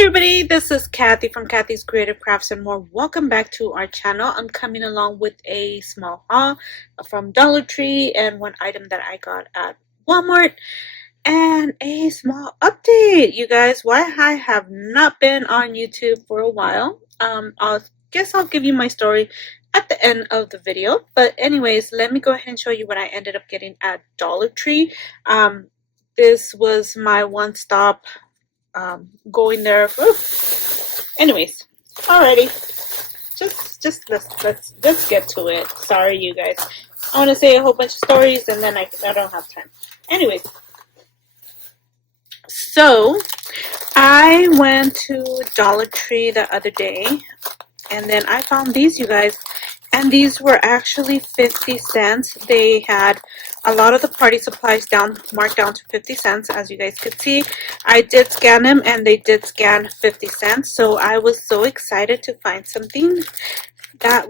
everybody, this is Kathy from Kathy's Creative Crafts and more. Welcome back to our channel. I'm coming along with a small haul from Dollar Tree and one item that I got at Walmart and a small update. You guys, why I have not been on YouTube for a while. I'll give you my story at the end of the video. But anyways, let me go ahead and show you what I ended up getting at Dollar Tree. This was my one-stop going there. Anyways, alrighty, just let's get to it. Sorry, you guys. I want to say a whole bunch of stories and then I don't have time. Anyways, so I went to Dollar Tree the other day and then I found these, you guys. And these were actually 50 cents. They had a lot of the party supplies marked down to 50 cents. As you guys could see, I did scan them and they did scan 50 cents. So I was so excited to find something that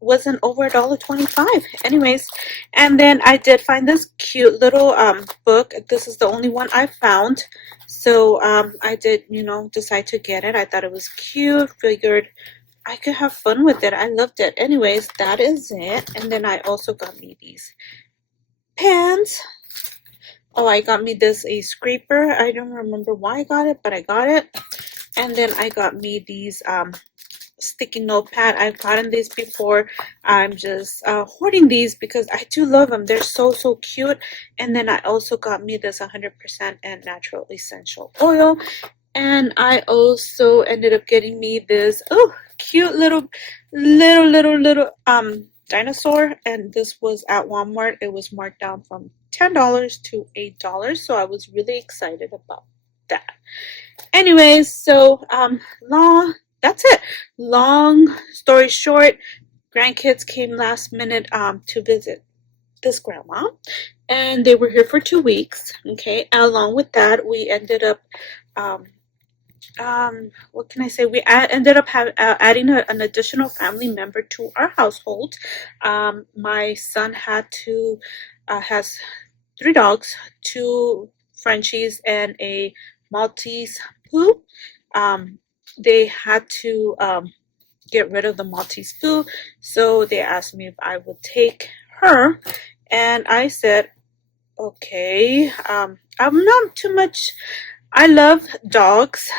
wasn't over $1.25. Anyways, and then I did find this cute little book. This is the only one I found. So I did, decide to get it. I thought it was cute. Figured I could have fun with it. I loved it. Anyways, that is it. And then I also got me these pants. Oh, I got me a scraper. I don't remember why I got it, but I got it. And then I got me these sticky notepad. I've gotten these before. I'm just hoarding these because I do love them. They're so cute. And then I also got me this 100% and natural essential oil. And I also ended up getting me this cute little dinosaur, and this was at Walmart. It was marked down from $10 to $8, so I was really excited about that. Anyways, so that's it. Long story short, grandkids came last minute to visit this grandma, and they were here for 2 weeks. Okay, along with that, we ended up what can I say? We ended up adding an additional family member to our household. My son has 3 dogs, 2 Frenchies, and a Maltese poo. They had to get rid of the Maltese poo, so they asked me if I would take her, and I said, okay. I'm not too much. I love dogs.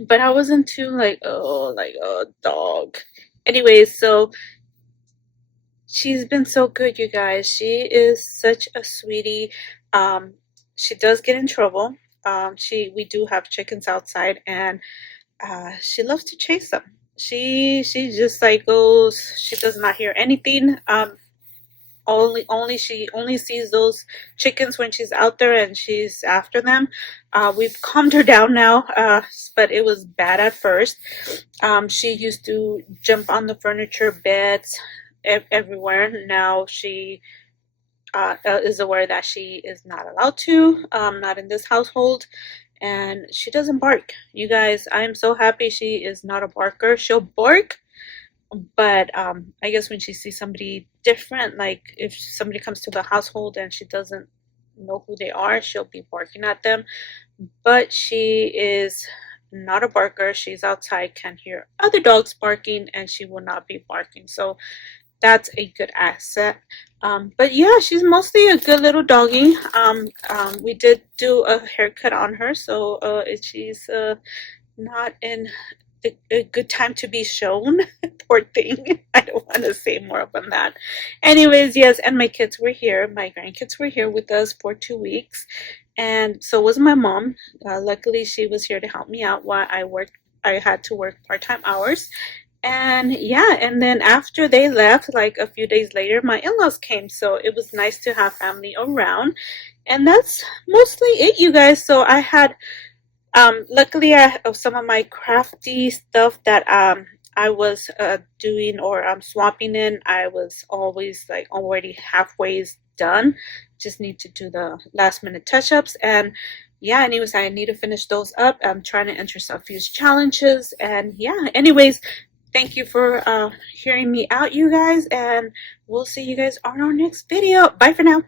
But I wasn't too like dog. Anyways, so she's been so good, you guys. She is such a sweetie. She does get in trouble. We do have chickens outside, and she loves to chase them. She just like goes. She does not hear anything. She only sees those chickens when she's out there and she's after them. We've calmed her down now, but it was bad at first. She used to jump on the furniture, beds, everywhere. Now she is aware that she is not allowed to, not in this household, and she doesn't bark. You guys, I am so happy she is not a barker. She'll bark, but I guess when she sees somebody different, like if somebody comes to the household and she doesn't know who they are, she'll be barking at them. But she is not a barker. She's outside, can hear other dogs barking, and she will not be barking. So that's a good asset. But yeah, she's mostly a good little doggy. We did do a haircut on her, so she's not in a good time to be shown. Poor thing. I don't want to say more than that. Anyways, yes, and my kids were here. My grandkids were here with us for 2 weeks, and so was my mom. Luckily, she was here to help me out while I had to work part-time hours. And yeah, and then after they left, like a few days later, my in-laws came, so it was nice to have family around. And that's mostly it, you guys. So I had luckily I have some of my crafty stuff that I was doing or swapping in. I was always like already halfway done. Just need to do the last minute touch-ups. And yeah, anyways, I need to finish those up. I'm trying to enter some few challenges. And yeah, anyways, thank you for hearing me out, you guys, and we'll see you guys on our next video. Bye for now.